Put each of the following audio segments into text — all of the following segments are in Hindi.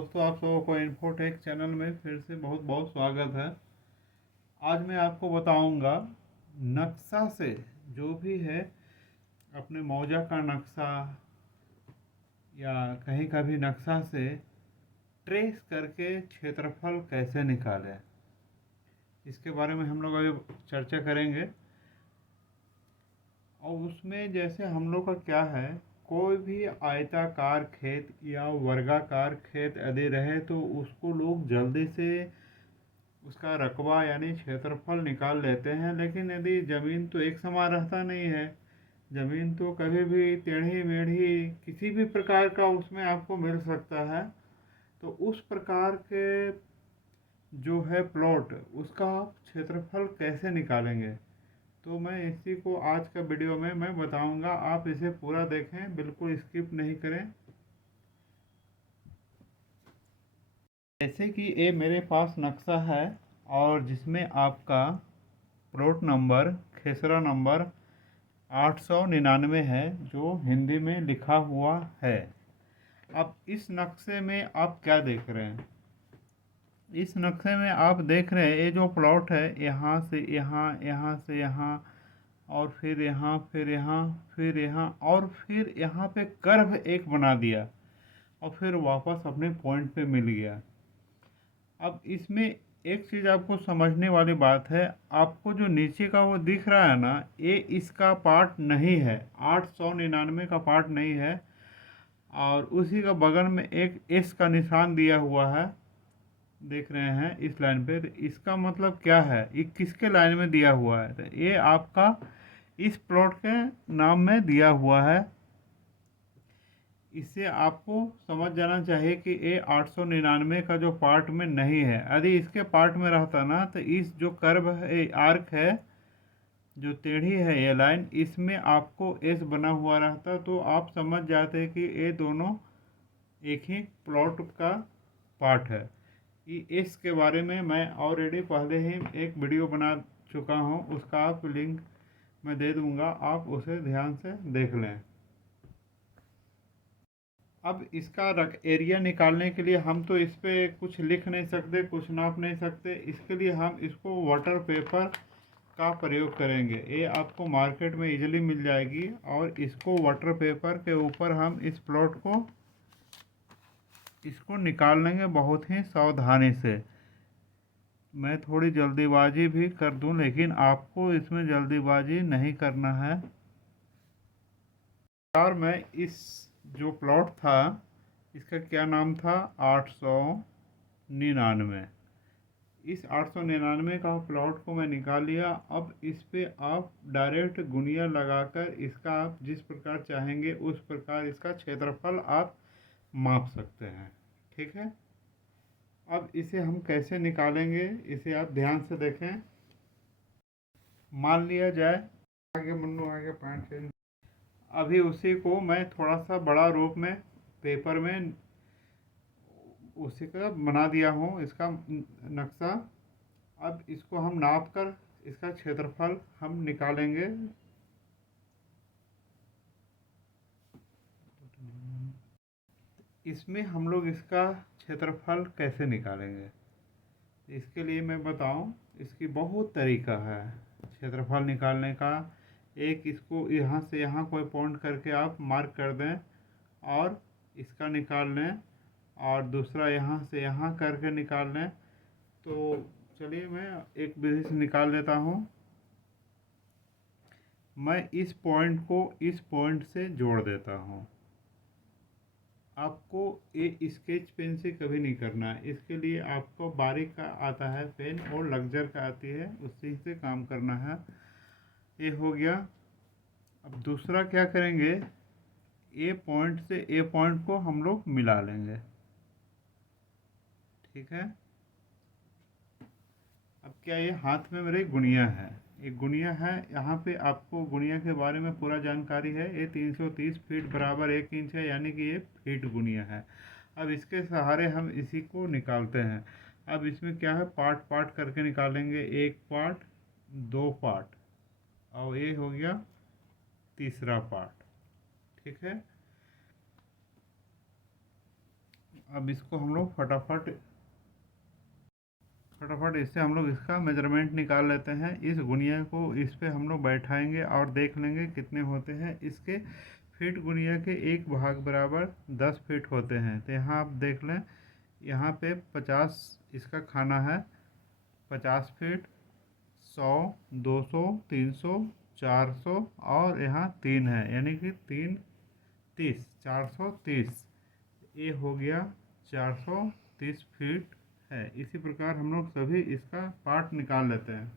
दोस्तों, आप सबों को इन्फोटेक चैनल में फिर से बहुत बहुत स्वागत है। आज मैं आपको बताऊंगा नक्शा से, जो भी है अपने मौजा का नक्शा या कहीं का भी नक्शा से ट्रेस करके क्षेत्रफल कैसे निकालें। इसके बारे में हम लोग अभी चर्चा करेंगे। और उसमें जैसे हम लोग का क्या है, कोई भी आयताकार खेत या वर्गाकार खेत यदि रहे तो उसको लोग जल्दी से उसका रकबा यानी क्षेत्रफल निकाल लेते हैं। लेकिन यदि ज़मीन तो एक समान रहता नहीं है, ज़मीन तो कभी भी टेढ़ी मेढ़ी किसी भी प्रकार का उसमें आपको मिल सकता है। तो उस प्रकार के जो है प्लॉट, उसका आप क्षेत्रफल कैसे निकालेंगे, तो मैं इसी को आज का वीडियो में मैं बताऊंगा। आप इसे पूरा देखें, बिल्कुल स्किप नहीं करें। जैसे कि ये मेरे पास नक्शा है और जिसमें आपका प्लॉट नंबर खेसरा नंबर 899 है, जो हिंदी में लिखा हुआ है। अब इस नक्शे में आप क्या देख रहे हैं? इस नक्शे में आप देख रहे हैं ये जो प्लॉट है, यहाँ से यहाँ, यहाँ से यहाँ, और फिर यहाँ, फिर यहाँ, फिर यहाँ, और फिर यहाँ पे कर्व एक बना दिया और फिर वापस अपने पॉइंट पे मिल गया। अब इसमें एक चीज़ आपको समझने वाली बात है, आपको जो नीचे का वो दिख रहा है ना, ये इसका पार्ट नहीं है, 899 का पार्ट नहीं है। और उसी का बगल में एक एस का निशान दिया हुआ है, देख रहे हैं इस लाइन पे। तो इसका मतलब क्या है, ये किसके लाइन में दिया हुआ है? तो ये आपका इस प्लॉट के नाम में दिया हुआ है। इससे आपको समझ जाना चाहिए कि ये 899 का जो पार्ट में नहीं है। यदि इसके पार्ट में रहता ना, तो इस जो कर्व है, आर्क है, जो टेढ़ी है ये लाइन, इसमें आपको एस बना हुआ रहता, तो आप समझ जाते कि ये दोनों एक ही प्लॉट का पार्ट है। एस के बारे में मैं ऑलरेडी पहले ही एक वीडियो बना चुका हूँ, उसका आप लिंक मैं दे दूँगा, आप उसे ध्यान से देख लें। अब इसका एरिया निकालने के लिए हम तो इस पर कुछ लिख नहीं सकते, कुछ नाप नहीं सकते। इसके लिए हम इसको वाटर पेपर का प्रयोग करेंगे। ये आपको मार्केट में इजीली मिल जाएगी, और इसको वाटर पेपर के ऊपर हम इस प्लॉट को इसको निकाल लेंगे बहुत ही सावधानी से। मैं थोड़ी जल्दीबाजी भी कर दूं, लेकिन आपको इसमें जल्दीबाजी नहीं करना है। यार, मैं इस जो प्लॉट था, इसका क्या नाम था, 899। इस 899 का प्लॉट को मैं निकाल लिया। अब इस पे आप डायरेक्ट गुनिया लगाकर इसका आप जिस प्रकार चाहेंगे उस प्रकार इसका क्षेत्रफल आप माप सकते हैं। ठीक है। अब इसे हम कैसे निकालेंगे, इसे आप ध्यान से देखें। मान लिया जाए, आगे मन्नू आगे पैंट, अभी उसी को मैं थोड़ा सा बड़ा रूप में पेपर में उसी का बना दिया हूँ, इसका नक्शा। अब इसको हम नाप कर इसका क्षेत्रफल हम निकालेंगे। इसमें हम लोग इसका क्षेत्रफल कैसे निकालेंगे, इसके लिए मैं बताऊं, इसकी बहुत तरीका है क्षेत्रफल निकालने का। एक, इसको यहाँ से यहाँ कोई पॉइंट करके आप मार्क कर दें और इसका निकाल लें, और दूसरा यहाँ से यहाँ करके निकाल लें। तो चलिए मैं एक विधि से निकाल लेता हूँ। मैं इस पॉइंट को इस पॉइंट से जोड़ देता हूँ। आपको ये स्केच पेन से कभी नहीं करना है, इसके लिए आपको बारीक का आता है पेन और लग्जर का आती है, उसी से काम करना है। ये हो गया। अब दूसरा क्या करेंगे, ए पॉइंट से ए पॉइंट को हम लोग मिला लेंगे। ठीक है। अब क्या, ये हाथ में मेरे गुनिया है, एक गुनिया है। यहाँ पे आपको गुनिया के बारे में पूरा जानकारी है। ये 330 फीट बराबर 1 इंच है, यानी कि ये फीट गुनिया है। अब इसके सहारे हम इसी को निकालते हैं। अब इसमें क्या है, पार्ट पार्ट करके निकालेंगे। एक पार्ट, दो पार्ट, और ये हो गया तीसरा पार्ट। ठीक है। अब इसको हम लोग फटाफट इससे हम लोग इसका मेजरमेंट निकाल लेते हैं। इस गुनिया को इस पे हम लोग बैठाएंगे और देख लेंगे कितने होते हैं। इसके फीट गुनिया के एक भाग बराबर 10 फीट होते हैं। तो यहाँ आप देख लें, यहाँ पे 50 इसका खाना है, 50 फीट, 100, 200, 300, 400 और यहाँ 3 है, यानी कि 3 30, 430। ये हो गया 430 फीट है। इसी प्रकार हम लोग सभी इसका पार्ट निकाल लेते हैं।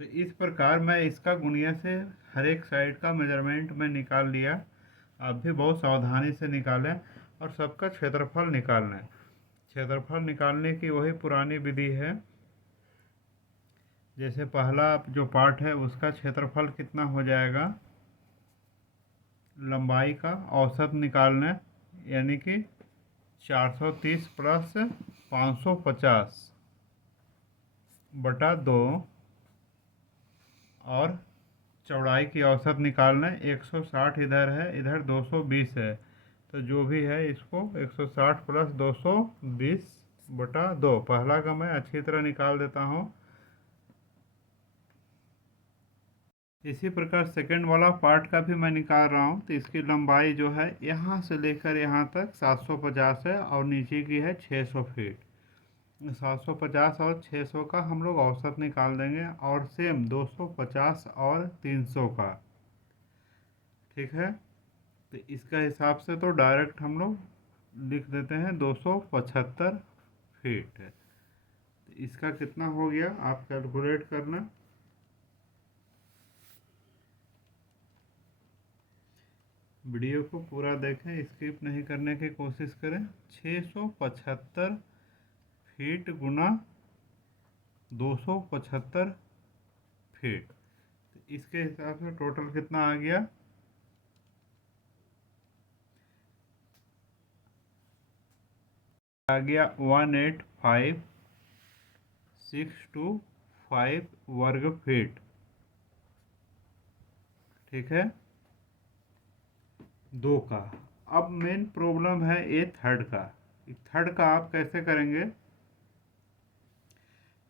तो इस प्रकार मैं इसका गुनिया से हर एक साइड का मेजरमेंट में निकाल लिया। आप भी बहुत सावधानी से निकालें और सबका क्षेत्रफल निकाल लें। क्षेत्रफल निकालने की वही पुरानी विधि है। जैसे पहला जो पार्ट है उसका क्षेत्रफल कितना हो जाएगा, लंबाई का औसत निकालना, यानी कि 430 प्लस 550 बटा 2, और चौड़ाई की औसत निकालना, 160 इधर है, इधर 220 है, तो जो भी है इसको 160 प्लस 220 बटा 2। पहला का मैं अच्छी तरह निकाल देता हूँ। इसी प्रकार सेकंड वाला पार्ट का भी मैं निकाल रहा हूँ। तो इसकी लंबाई जो है यहाँ से लेकर यहाँ तक 750 है और नीचे की है 600 फीट। 750 और 600 का हम लोग औसत निकाल देंगे और सेम 250 और 300 का। ठीक है, तो इसका हिसाब से तो डायरेक्ट हम लोग लिख देते हैं 275 फीट है। तो इसका कितना हो गया आप कैलकुलेट करना। वीडियो को पूरा देखें, स्किप नहीं करने की कोशिश करें। 675 फीट गुना 275 फीट, तो इसके हिसाब से टोटल कितना आ गया, आ गया 18565 वर्ग फीट। ठीक है, दो का। अब मेन प्रॉब्लम है ये थर्ड का। थर्ड का आप कैसे करेंगे।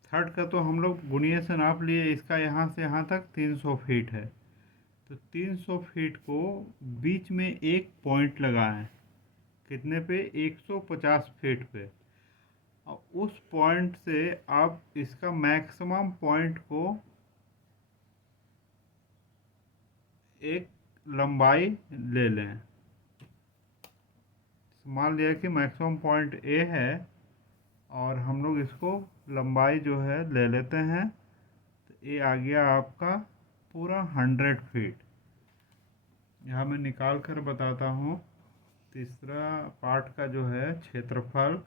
थर्ड का तो हम लोग गुनिये से नाप लिए, इसका यहाँ से यहाँ तक 300 फीट है। तो 300 फीट को बीच में एक पॉइंट लगाएं। कितने पे, 150 फीट पे। और उस पॉइंट से आप इसका मैक्सिमम पॉइंट को एक लंबाई ले लें। मान लिया कि मैक्सिमम पॉइंट ए है और हम लोग इसको लंबाई जो है ले लेते हैं। तो ये आ गया आपका पूरा 100 फीट। यहाँ मैं निकाल कर बताता हूँ। तीसरा पार्ट का जो है क्षेत्रफल,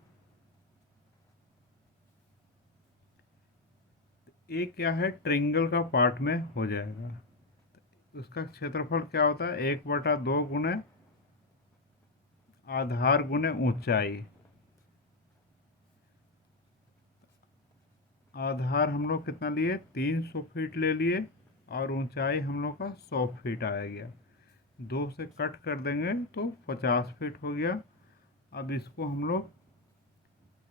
ये क्या है, ट्रायंगल का पार्ट में हो जाएगा। तो उसका क्षेत्रफल क्या होता है, 1/2 गुने आधार गुने ऊंचाई। आधार हम लोग कितना लिए, 300 फीट ले लिए और ऊंचाई हम लोग का 100 फीट आ गया। 2 से कट कर देंगे तो 50 फीट हो गया। अब इसको हम लोग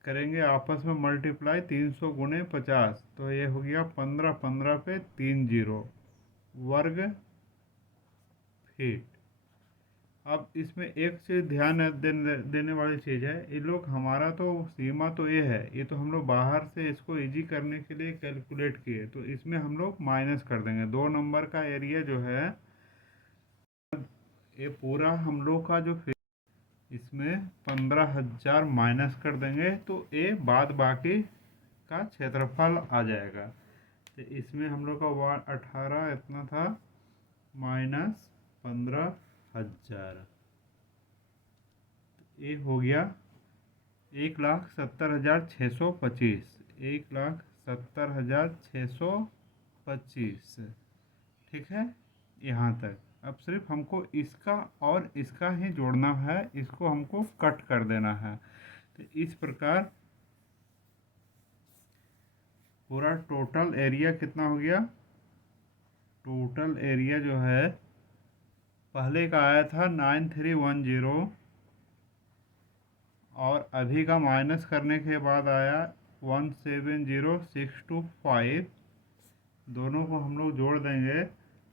करेंगे आपस में मल्टीप्लाई, 300 गुने 50, तो ये हो गया 15, 15 पे 3 जीरो वर्ग फीट। अब इसमें एक चीज़ ध्यान देने वाली चीज़ है, ये लोग हमारा तो सीमा तो ये है, ये तो हम लोग बाहर से इसको इजी करने के लिए कैलकुलेट किए, तो इसमें हम लोग माइनस कर देंगे। 2 नंबर का एरिया जो है, ये पूरा हम लोग का जो इसमें 15,000 माइनस कर देंगे तो ये बाद बाकी का क्षेत्रफल आ जाएगा। तो इसमें हम लोग का 18 इतना था, माइनस 15,000, ये हो गया 1,70,625। 1,70,625। ठीक है, यहाँ तक। अब सिर्फ हमको इसका और इसका ही जोड़ना है, इसको हमको कट कर देना है। तो इस प्रकार पूरा टोटल एरिया कितना हो गया। टोटल एरिया जो है, पहले का आया था 9310 और अभी का माइनस करने के बाद आया 170,625। दोनों को हम लोग जोड़ देंगे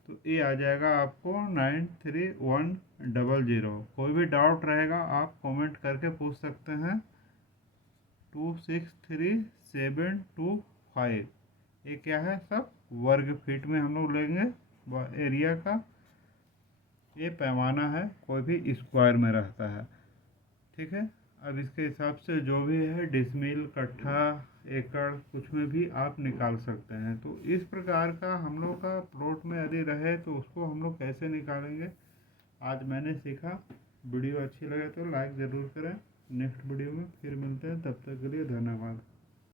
तो ये आ जाएगा आपको 93,100। कोई भी डाउट रहेगा आप कमेंट करके पूछ सकते हैं। 263,725 ये क्या है, सब वर्ग फीट में हम लोग लेंगे एरिया का। ये पैमाना है, कोई भी स्क्वायर में रहता है। ठीक है, अब इसके हिसाब से जो भी है डिसमील, कट्ठा, एकड़ कुछ में भी आप निकाल सकते हैं। तो इस प्रकार का हम लोग का प्लॉट में यदि रहे तो उसको हम लोग कैसे निकालेंगे आज मैंने सीखा। वीडियो अच्छी लगे तो लाइक ज़रूर करें। नेक्स्ट वीडियो में फिर मिलते हैं, तब तक के लिए धन्यवाद।